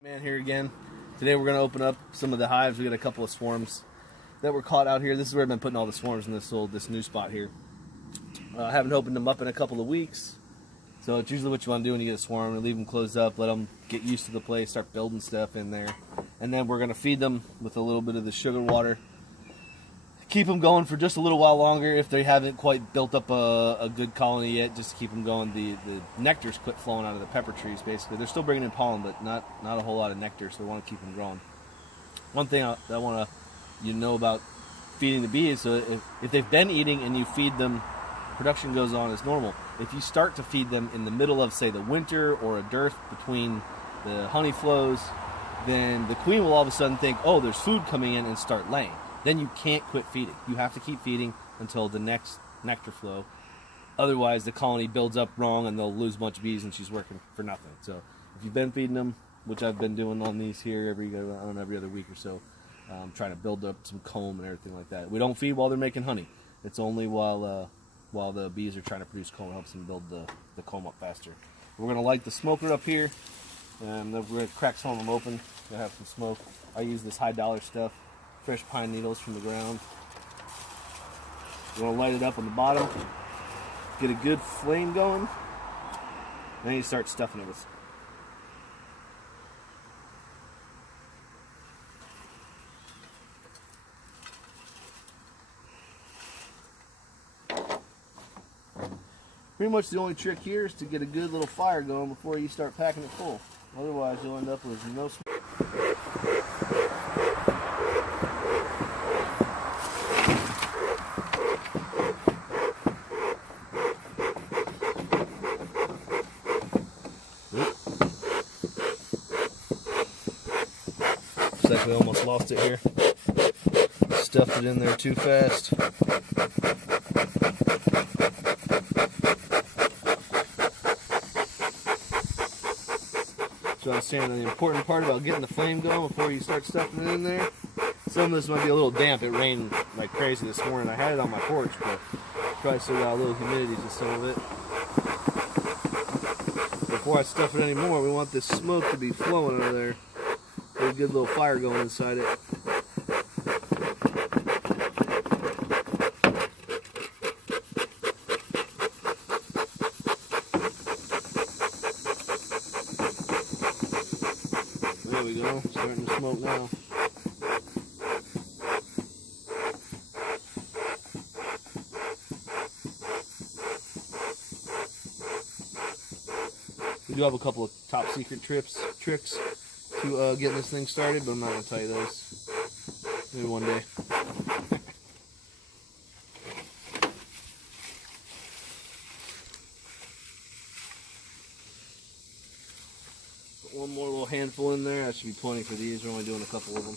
Man here again. Today we're going to open up some of the hives. We got a couple of swarms that were caught out here. This is where I've been putting all the swarms in this new spot here. I haven't opened them up in a couple of weeks. So it's usually what you want to do when you get a swarm. You leave them closed up, let them get used to the place, start building stuff in there. And then we're going to feed them with a little bit of the sugar water. Keep them going for just a little while longer if they haven't quite built up a good colony yet, just to keep them going. The nectar's quit flowing out of the pepper trees, basically. They're still bringing in pollen, but not a whole lot of nectar, so we want to keep them growing. One thing I want to know about feeding the bees, so if they've been eating and you feed them, production goes on as normal. If you start to feed them in the middle of, say, the winter or a dearth between the honey flows, then the queen will all of a sudden think, oh, there's food coming in, and start laying. Then you can't quit feeding. You have to keep feeding until the next nectar flow. Otherwise, the colony builds up wrong and they'll lose a bunch of bees and she's working for nothing. So if you've been feeding them, which I've been doing on these here every other week or so, trying to build up some comb and everything like that. We don't feed while they're making honey. It's only while the bees are trying to produce comb. It helps them build the comb up faster. We're going to light the smoker up here, and then we're going to crack some of them open. We'll have some smoke. I use this high dollar stuff. Fresh pine needles from the ground. You want to light it up on the bottom, get a good flame going, and then you start stuffing it with. Pretty much the only trick here is to get a good little fire going before you start packing it full. Otherwise, you'll end up with no smoke. Looks like we almost lost it here. Stuffed it in there too fast. So I was saying the important part about getting the flame going before you start stuffing it in there. Some of this might be a little damp. It rained like crazy this morning. I had it on my porch, but probably still got a little humidity to some of it. Before I stuff it anymore, we want this smoke to be flowing out of there. Get a good little fire going inside it. There we go, starting to smoke now. We do have a couple of top secret tricks to getting this thing started, but I'm not going to tell you those. Maybe one day. Put one more little handful in there. That should be plenty for these. We're only doing a couple of them.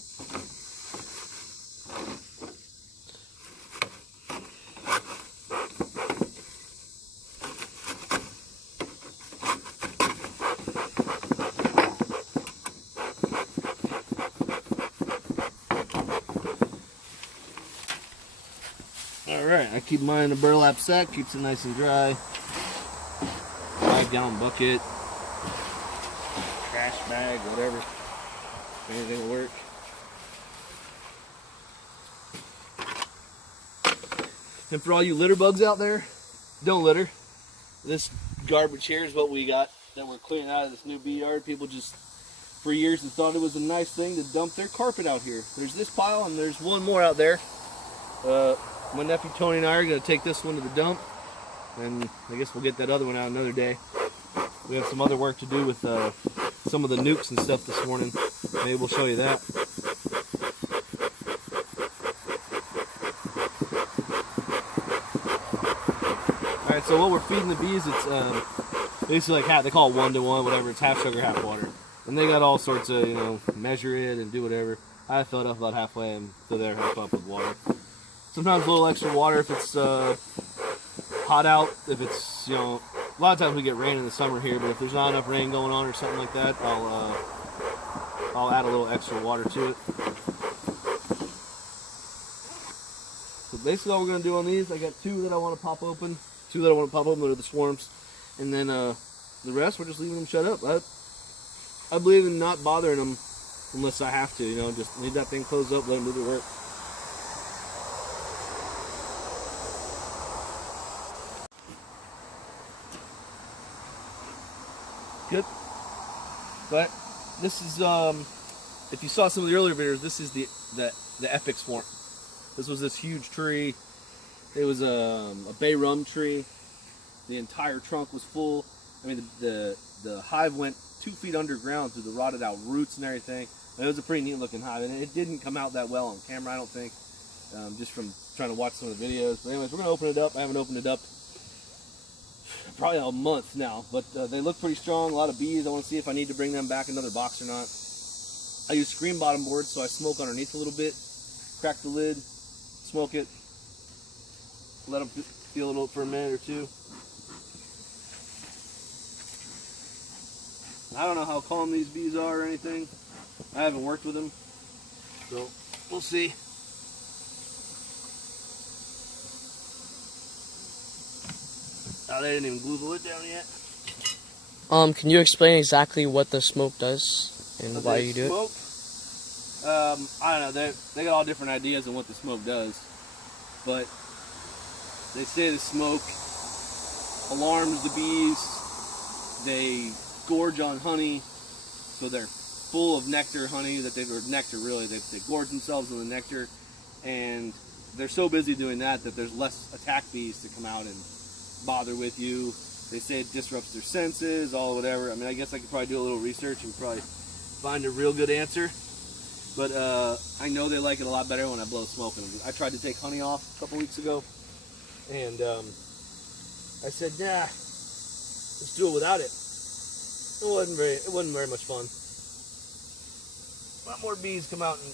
Alright, I keep mine in a burlap sack, keeps it nice and dry. 5-gallon bucket, trash bag, whatever. Anything will work. And for all you litter bugs out there, don't litter. This garbage here is what we got that we're cleaning out of this new bee yard. People just, for years, have thought it was a nice thing to dump their carpet out here. There's this pile and there's one more out there. My nephew Tony and I are going to take this one to the dump, and I guess we'll get that other one out another day. We have some other work to do with some of the nukes and stuff this morning. Maybe we'll show you that. Alright, so what we're feeding the bees, it's basically like half, they call it 1-to-1, whatever, it's half sugar, half water. And they got all sorts of, measure it and do whatever. I fill it up about halfway and fill their half up with water. Sometimes a little extra water if it's hot out. If it's, a lot of times we get rain in the summer here, but if there's not enough rain going on or something like that, I'll add a little extra water to it. So basically all we're going to do on these, I got 2 that I want to pop open. 2 that I want to pop open are the swarms. And then the rest, we're just leaving them shut up. I believe in not bothering them unless I have to, you know, just leave that thing closed up, let them do their work. Good. But this is, if you saw some of the earlier videos, this is the epic swarm. This was this huge tree. It was a bay rum tree. The entire trunk was full. I mean, the hive went 2 feet underground through the rotted out roots and everything. And it was a pretty neat looking hive, and it didn't come out that well on camera, I don't think, just from trying to watch some of the videos. But anyways, we're gonna open it up. I haven't opened it up probably a month now, but they look pretty strong. A lot of bees. I want to see if I need to bring them back another box or not. I use screen bottom boards, so I smoke underneath a little bit. Crack the lid, smoke it, let them feel it for a minute or two. I don't know how calm these bees are or anything. I haven't worked with them, so we'll see. Oh, they didn't even glue the lid down yet. Can you explain exactly what the smoke does and why you do it? I don't know. They got all different ideas on what the smoke does, but they say the smoke alarms the bees. They gorge on honey, so they're full of nectar, honey or nectar really. They gorge themselves on the nectar, and they're so busy doing that there's less attack bees to come out and bother with you. They say it disrupts their senses, all whatever. I mean, I guess I could probably do a little research and probably find a real good answer. But I know they like it a lot better when I blow smoke in them. I tried to take honey off a couple weeks ago, and I said, nah, let's do it without it. It wasn't very much fun. A lot more bees come out and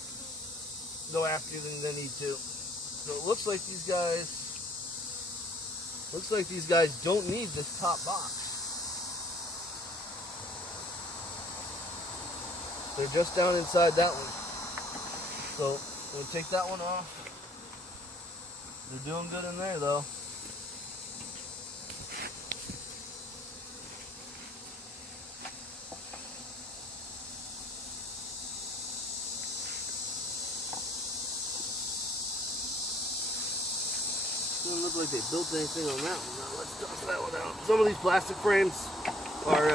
go after you than they need to. So it looks like these guys don't need this top box. They're just down inside that one. So I'm going to take that one off. They're doing good in there though. Doesn't look like they built anything on that one. Now let's toss that one out. Some of these plastic frames are,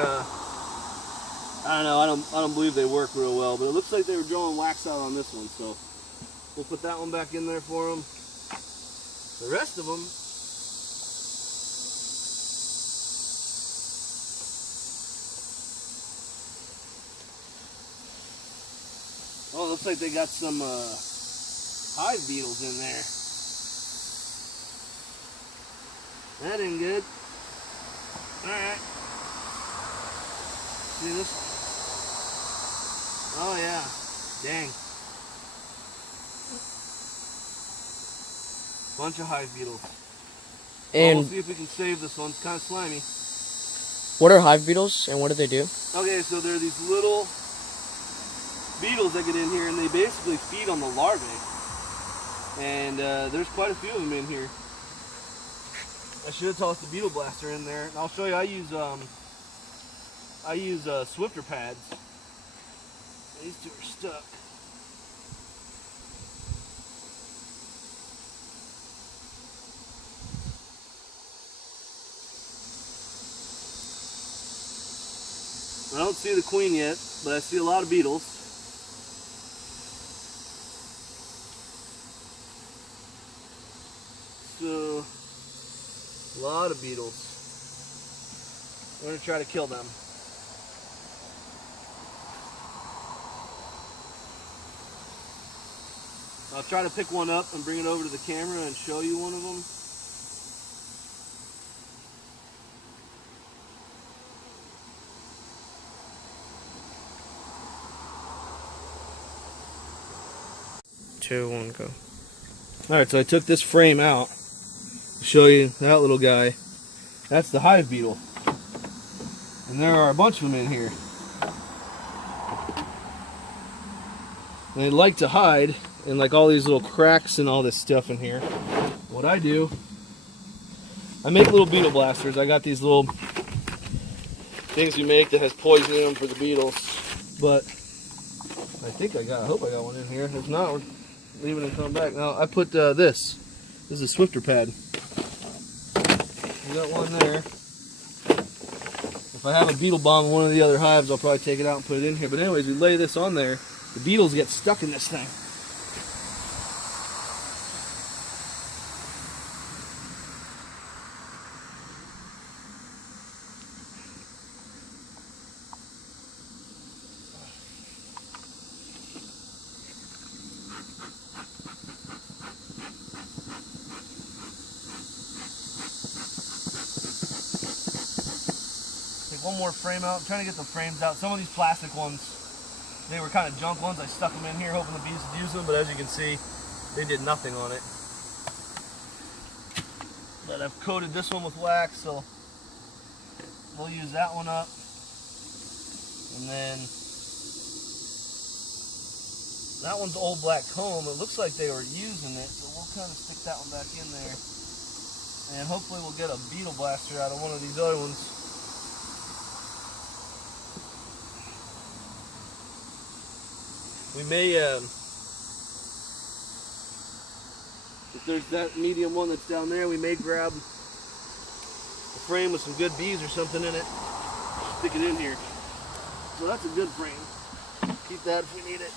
I don't know. I don't believe they work real well, but it looks like they were drawing wax out on this one. So we'll put that one back in there for them. The rest of them, oh, it looks like they got some hive beetles in there. That ain't good. Alright. See this? Oh yeah. Dang. Bunch of hive beetles. And we'll see if we can save this one. It's kind of slimy. What are hive beetles and what do they do? Okay, so they're these little beetles that get in here and they basically feed on the larvae. And there's quite a few of them in here. I should have tossed the beetle blaster in there. And I'll show you. I use Swifter pads. These two are stuck. I don't see the queen yet, but I see a lot of beetles. So, a lot of beetles. We're going to try to kill them. I'll try to pick one up and bring it over to the camera and show you one of them. Two, one, go. Alright, so I took this frame out to show you that little guy. That's the hive beetle. And there are a bunch of them in here. And they like to hide in like all these little cracks and all this stuff in here. What I do, I make little beetle blasters. I got these little things we make that has poison in them for the beetles. But I hope I got one in here. If not, we're leaving and coming back. Now I put this. This is a Swifter pad. We got one there. If I have a beetle bomb in one of the other hives, I'll probably take it out and put it in here. But anyways, we lay this on there. The beetles get stuck in this thing. One more frame out. I'm trying to get the frames out. Some of these plastic ones, they were kind of junk ones. I stuck them in here hoping the bees would use them, but as you can see, they did nothing on it. But I've coated this one with wax, so we'll use that one up. And then that one's old black comb. It looks like they were using it, so we'll kind of stick that one back in there. And hopefully we'll get a beetle blaster out of one of these other ones. We may, if there's that medium one that's down there, we may grab a frame with some good bees or something in it, stick it in here. So that's a good frame. Keep that if we need it.